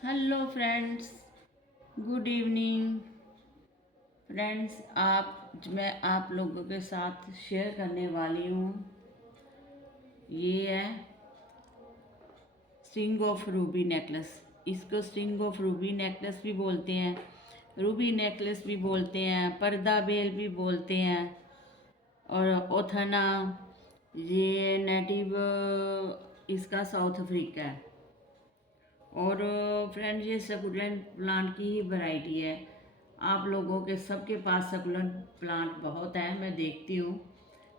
Hello friends, good evening. Friends, मैं आप लोगों के साथ शेयर करने वाली हूँ। ये है स्ट्रिंग ऑफ रूबी नेकलेस। इसको स्ट्रिंग ऑफ रूबी नेकलेस भी बोलते हैं, रूबी नेकलेस भी बोलते हैं, पर्दा बेल भी बोलते हैं और ओथना। ये नेटिव इसका साउथ अफ्रीका है। और फ्रेंड्स, ये सकुलेंट प्लांट की ही वैरायटी है। आप लोगों के सबके पास सकुलेंट प्लांट बहुत है, मैं देखती हूँ।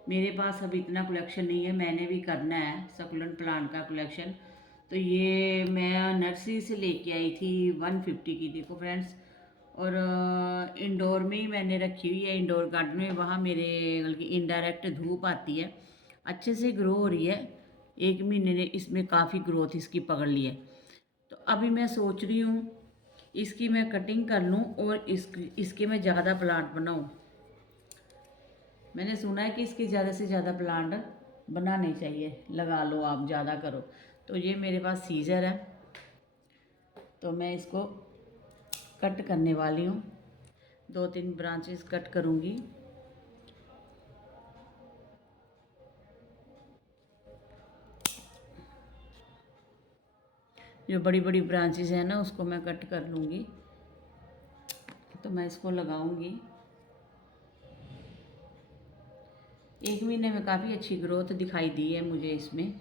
मेरे पास अभी इतना कलेक्शन नहीं है, मैंने भी करना है सकुलेंट प्लांट का कलेक्शन। तो ये मैं नर्सरी से लेके आई थी 150 की, देखो फ्रेंड्स। और इंडोर में ही मैंने रखी हुई है, इंडोर गार्डन में। वहाँ मेरे बल्कि इनडायरेक्ट धूप आती है, अच्छे से ग्रो हो रही है। 1 महीने ने इसमें काफ़ी ग्रोथ इसकी पकड़ ली है। तो अभी मैं सोच रही हूँ इसकी मैं कटिंग कर लूँ और इसके मैं ज़्यादा प्लांट बनाऊँ। मैंने सुना है कि इसके ज़्यादा से ज़्यादा प्लांट बनाने चाहिए, लगा लो आप, ज़्यादा करो। तो ये मेरे पास सीजर है, तो मैं इसको कट करने वाली हूँ। 2-3 ब्रांचेस कट करूँगी। जो बड़ी बड़ी ब्रांचेस हैं ना, उसको मैं कट कर लूँगी। तो मैं इसको लगाऊंगी। 1 महीने में काफ़ी अच्छी ग्रोथ दिखाई दी है मुझे इसमें।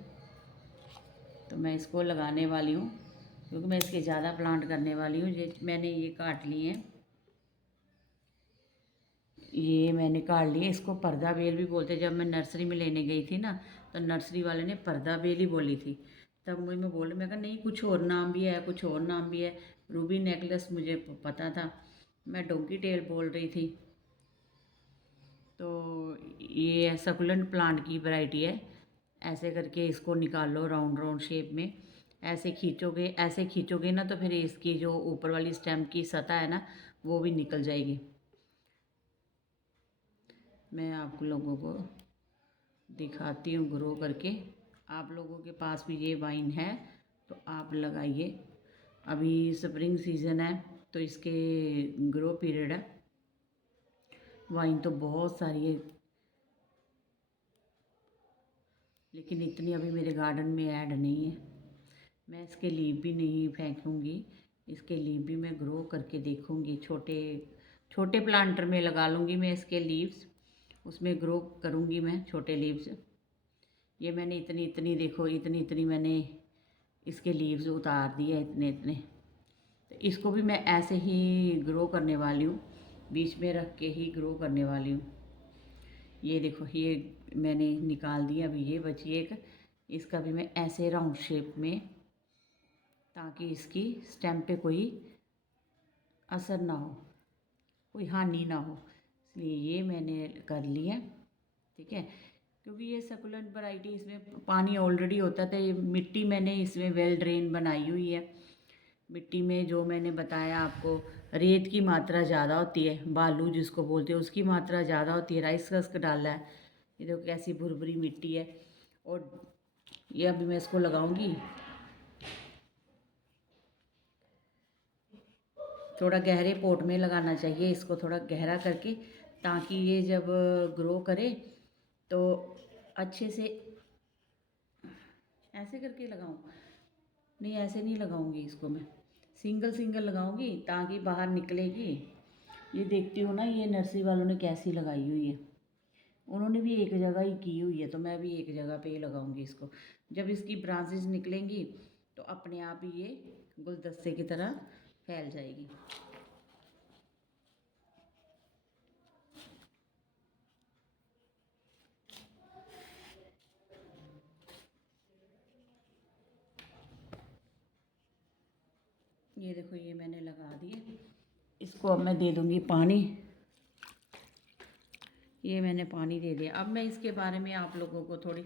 तो मैं इसको लगाने वाली हूँ क्योंकि मैं इसके ज़्यादा प्लांट करने वाली हूँ। ये काट लिए हैं, ये मैंने काट लिए। इसको पर्दा बेल भी बोलते हैं। जब मैं नर्सरी में लेने गई थी ना, तो नर्सरी वाले ने पर्दा बेल ही बोली थी। तब मुझे मैं बोल मैं कहा नहीं, कुछ और नाम भी है, कुछ और नाम भी है। रूबी नेकलेस मुझे पता था, मैं डोंकी टेल बोल रही थी। तो ये सकुलेंट प्लांट की वैरायटी है। ऐसे करके इसको निकाल लो राउंड राउंड शेप में। ऐसे खींचोगे ना, तो फिर इसकी जो ऊपर वाली स्टेम की सतह है ना, वो भी निकल जाएगी। मैं आप लोगों को दिखाती हूँ ग्रो करके। आप लोगों के पास भी ये वाइन है तो आप लगाइए। अभी स्प्रिंग सीज़न है तो इसके ग्रो पीरियड है। वाइन तो बहुत सारी है, लेकिन इतनी अभी मेरे गार्डन में ऐड नहीं है। मैं इसके लीव भी नहीं फेंकूँगी, इसके लीव भी मैं ग्रो करके देखूँगी। छोटे छोटे प्लांटर में लगा लूँगी मैं इसके लीव्स, उसमें ग्रो करूँगी मैं छोटे लीव्स। ये मैंने इतनी इतनी, देखो इतनी इतनी मैंने इसके लीव्स उतार दिए, इतने इतने। तो इसको भी मैं ऐसे ही ग्रो करने वाली हूँ, बीच में रख के ही ग्रो करने वाली हूँ। ये देखो, ये मैंने निकाल दिया। अभी ये बची एक, इसका भी मैं ऐसे राउंड शेप में, ताकि इसकी स्टेम पे कोई असर ना हो, कोई हानि ना हो, इसलिए ये मैंने कर लिया। ठीक है, क्योंकि ये सकुलेंट वैरायटी, इसमें पानी ऑलरेडी होता था। ये मिट्टी मैंने इसमें वेल ड्रेन बनाई हुई है। मिट्टी में जो मैंने बताया आपको, रेत की मात्रा ज़्यादा होती है, बालू जिसको बोलते हैं उसकी मात्रा ज़्यादा होती है। राइस हस्क डाला है, ये देखो कैसी भुरभुरी मिट्टी है। और ये अभी मैं इसको लगाऊंगी। थोड़ा गहरे पोट में लगाना चाहिए इसको, थोड़ा गहरा करके, ताकि ये जब ग्रो करे तो अच्छे से। ऐसे करके लगाऊं? नहीं, ऐसे नहीं लगाऊंगी इसको मैं, सिंगल सिंगल लगाऊंगी ताकि बाहर निकलेगी। ये देखती हूँ ना, ये नर्सरी वालों ने कैसी लगाई हुई है। उन्होंने भी एक जगह ही की हुई है, तो मैं भी एक जगह पे ही लगाऊंगी इसको। जब इसकी ब्रांचेस निकलेंगी तो अपने आप ही ये गुलदस्ते की तरह फैल जाएगी। ये देखो, ये मैंने लगा दिए। इसको अब मैं दे दूँगी पानी। ये मैंने पानी दे दिया। अब मैं इसके बारे में आप लोगों को थोड़ी,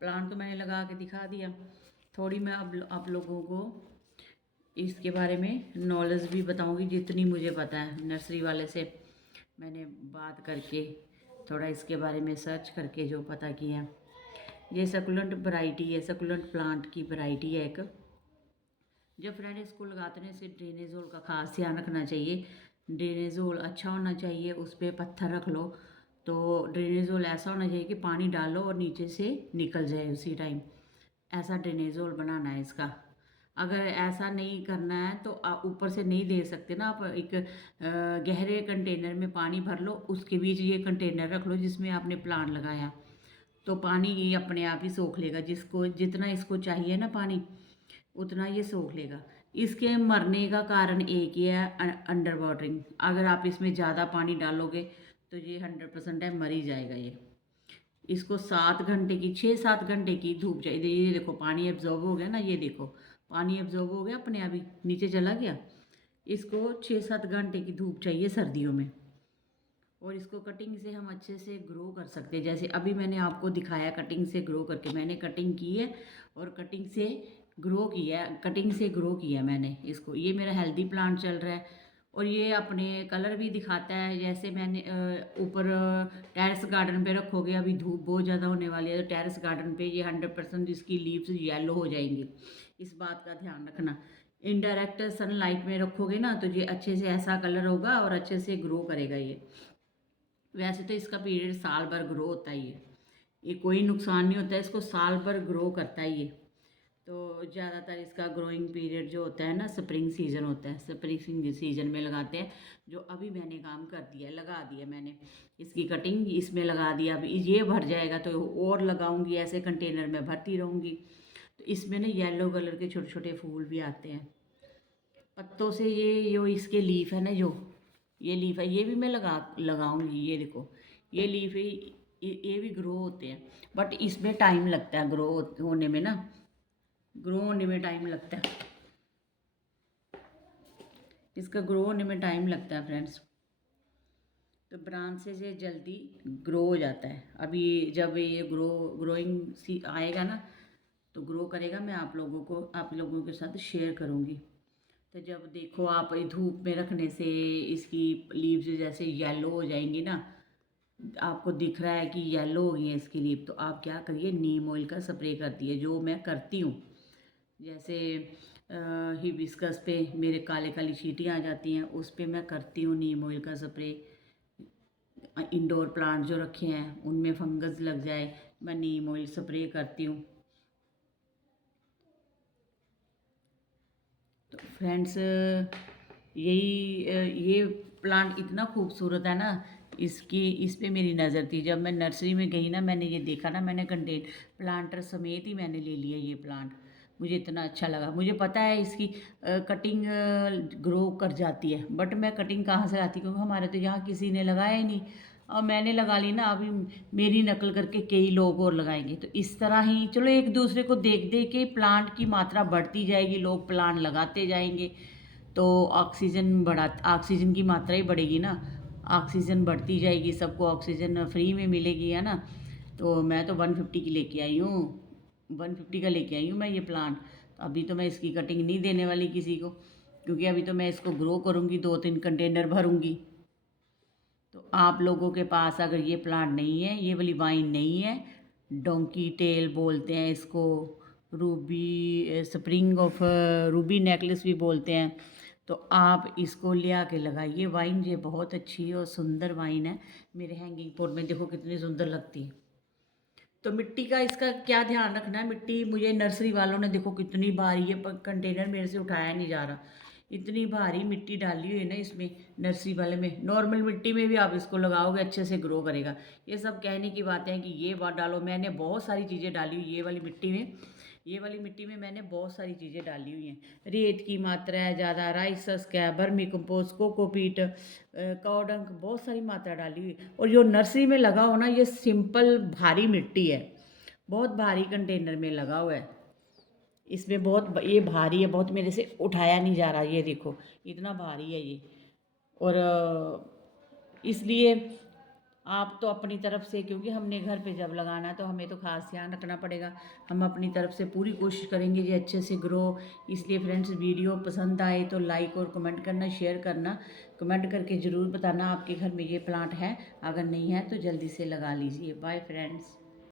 प्लांट तो मैंने लगा के दिखा दिया, थोड़ी मैं अब आप लोगों को इसके बारे में नॉलेज भी बताऊंगी, जितनी मुझे पता है। नर्सरी वाले से मैंने बात करके, थोड़ा इसके बारे में सर्च करके जो पता किया। ये सकुलेंट वैरायटी है, सकुलेंट प्लांट की वैरायटी है एक। जब फ्रेंड इसको लगाते हैं इसे ड्रेनेज होल का खास ध्यान रखना चाहिए। ड्रेनेज होल अच्छा होना चाहिए, उस पर पत्थर रख लो तो ड्रेनेज होल ऐसा होना चाहिए कि पानी डालो और नीचे से निकल जाए उसी टाइम। ऐसा ड्रेनेज होल बनाना है इसका। अगर ऐसा नहीं करना है तो आप ऊपर से नहीं दे सकते ना, आप एक गहरे कंटेनर में पानी भर लो, उसके बीच ये कंटेनर रख लो जिसमें आपने प्लांट लगाया, तो पानी ये अपने आप ही सोख लेगा। जिसको जितना इसको चाहिए ना पानी उतना ये सोख लेगा। इसके मरने का कारण एक ही है, अंडर वाटरिंग। अगर आप इसमें ज़्यादा पानी डालोगे तो ये 100% है, मर ही जाएगा ये। इसको 7 घंटे की 6-7 घंटे की धूप चाहिए। ये देखो पानी एब्जॉर्ब हो गया ना, ये देखो पानी एब्जॉर्ब हो गया अपने आप ही नीचे चला गया। इसको 6-7 घंटे की धूप चाहिए सर्दियों में। और इसको कटिंग से हम अच्छे से ग्रो कर सकते हैं। जैसे अभी मैंने आपको दिखाया कटिंग से ग्रो करके, मैंने कटिंग की है और कटिंग से ग्रो किया है, कटिंग से ग्रो किया मैंने इसको। ये मेरा हेल्दी प्लांट चल रहा है और ये अपने कलर भी दिखाता है। जैसे मैंने ऊपर टेरेस गार्डन पे रखोगे, अभी धूप बहुत ज़्यादा होने वाली है तो टेरेस गार्डन पे ये 100% इसकी लीव्स येलो हो जाएंगी। इस बात का ध्यान रखना। इनडायरेक्ट सनलाइट में रखोगे ना तो ये अच्छे से ऐसा कलर होगा और अच्छे से ग्रो करेगा ये। वैसे तो इसका पीरियड साल भर ग्रो होता ही है, ये कोई नुकसान नहीं होता है, इसको साल भर ग्रो करता ही है। तो ज़्यादातर इसका ग्रोइंग पीरियड जो होता है ना स्प्रिंग सीजन होता है, स्प्रिंग सीजन में लगाते हैं। जो अभी मैंने काम कर दिया, लगा दिया मैंने इसकी कटिंग, इसमें लगा दिया। अभी ये भर जाएगा तो और लगाऊंगी, ऐसे कंटेनर में भरती रहूँगी। तो इसमें ना येलो कलर के छोटे छोटे फूल भी आते हैं पत्तों से। ये जो इसके लीफ है ना, जो ये लीफ है, ये भी मैं लगाऊंगी। ये देखो ये लीफ है, ये भी ग्रो होते हैं बट इसमें टाइम लगता है ग्रो होने में ना, ग्रो होने में टाइम लगता है, इसका ग्रो होने में टाइम लगता है फ्रेंड्स। तो ब्रांच से जल्दी ग्रो हो जाता है। अभी जब ये ग्रोइंग सी आएगा ना तो ग्रो करेगा, मैं आप लोगों के साथ शेयर करूँगी। तो जब देखो आप धूप में रखने से इसकी लीव्स जैसे येलो हो जाएंगी ना, आपको दिख रहा है कि येलो हो गई है इसकी लीव, तो आप क्या करिए नीम ऑयल का स्प्रे कर दिए, जो मैं करती हूँ। जैसे हिबिस्कस पे मेरे काले काली चींटियाँ आ जाती हैं, उस पे मैं करती हूँ नीम ऑयल का स्प्रे। इंडोर प्लांट जो रखे हैं उनमें फंगस लग जाए, मैं नीम ऑयल स्प्रे करती हूँ। तो फ्रेंड्स ये प्लांट इतना खूबसूरत है ना, इस पे मेरी नज़र थी। जब मैं नर्सरी में गई ना, मैंने ये देखा ना, मैंने प्लांटर समेत ही मैंने ले लिया ये प्लांट। मुझे इतना अच्छा लगा। मुझे पता है इसकी कटिंग ग्रो कर जाती है, बट मैं कटिंग कहाँ से लाती, क्योंकि हमारे तो यहाँ किसी ने लगाया ही नहीं। और मैंने लगा ली ना, अभी मेरी नकल करके कई लोग और लगाएंगे। तो इस तरह ही चलो एक दूसरे को देख देख के प्लांट की मात्रा बढ़ती जाएगी, लोग प्लांट लगाते जाएंगे तो ऑक्सीजन की मात्रा ही बढ़ेगी ना, ऑक्सीजन बढ़ती जाएगी, सबको ऑक्सीजन फ्री में मिलेगी, है ना। तो मैं तो 150 की लेके आई हूँ, 150 का लेके आई हूँ मैं ये प्लांट। अभी तो मैं इसकी कटिंग नहीं देने वाली किसी को, क्योंकि अभी तो मैं इसको ग्रो करूँगी, 2-3 कंटेनर भरूँगी। तो आप लोगों के पास अगर ये प्लांट नहीं है, ये वाली वाइन नहीं है, डोंकी टेल बोलते हैं इसको, Ruby spring of Ruby necklace भी बोलते हैं, तो आप इसको ले आके लगाइए। वाइन ये बहुत अच्छी और सुंदर वाइन है। मेरे हैंगिंग पॉट में देखो कितनी सुंदर लगती है। तो मिट्टी का इसका क्या ध्यान रखना है, मिट्टी मुझे नर्सरी वालों ने देखो कितनी भारी है, पर कंटेनर मेरे से उठाया नहीं जा रहा, इतनी भारी मिट्टी डाली हुई है ना इसमें नर्सरी वाले में। नॉर्मल मिट्टी में भी आप इसको लगाओगे अच्छे से ग्रो करेगा। ये सब कहने की बातें हैं कि ये बात डालो, मैंने बहुत सारी चीज़ें डाली हुई ये वाली मिट्टी में। ये वाली मिट्टी में मैंने बहुत सारी चीज़ें डाली हुई हैं। रेत की मात्रा है ज़्यादा, राइसस क्या, वर्मी कंपोस्ट, कोकोपीट, काउडंक, बहुत सारी मात्रा डाली हुई। और जो नर्सरी में लगा हो ना, ये सिंपल भारी मिट्टी है, बहुत भारी कंटेनर में लगा हुआ है। इसमें बहुत ये भारी है, बहुत मेरे से उठाया नहीं जा रहा, ये देखो इतना भारी है ये। और इसलिए आप तो अपनी तरफ से, क्योंकि हमने घर पे जब लगाना है तो हमें तो खास ध्यान रखना पड़ेगा, हम अपनी तरफ से पूरी कोशिश करेंगे ये अच्छे से ग्रो। इसलिए फ्रेंड्स वीडियो पसंद आए तो लाइक और कमेंट करना, शेयर करना, कमेंट करके ज़रूर बताना आपके घर में ये प्लांट है। अगर नहीं है तो जल्दी से लगा लीजिए। Bye friends.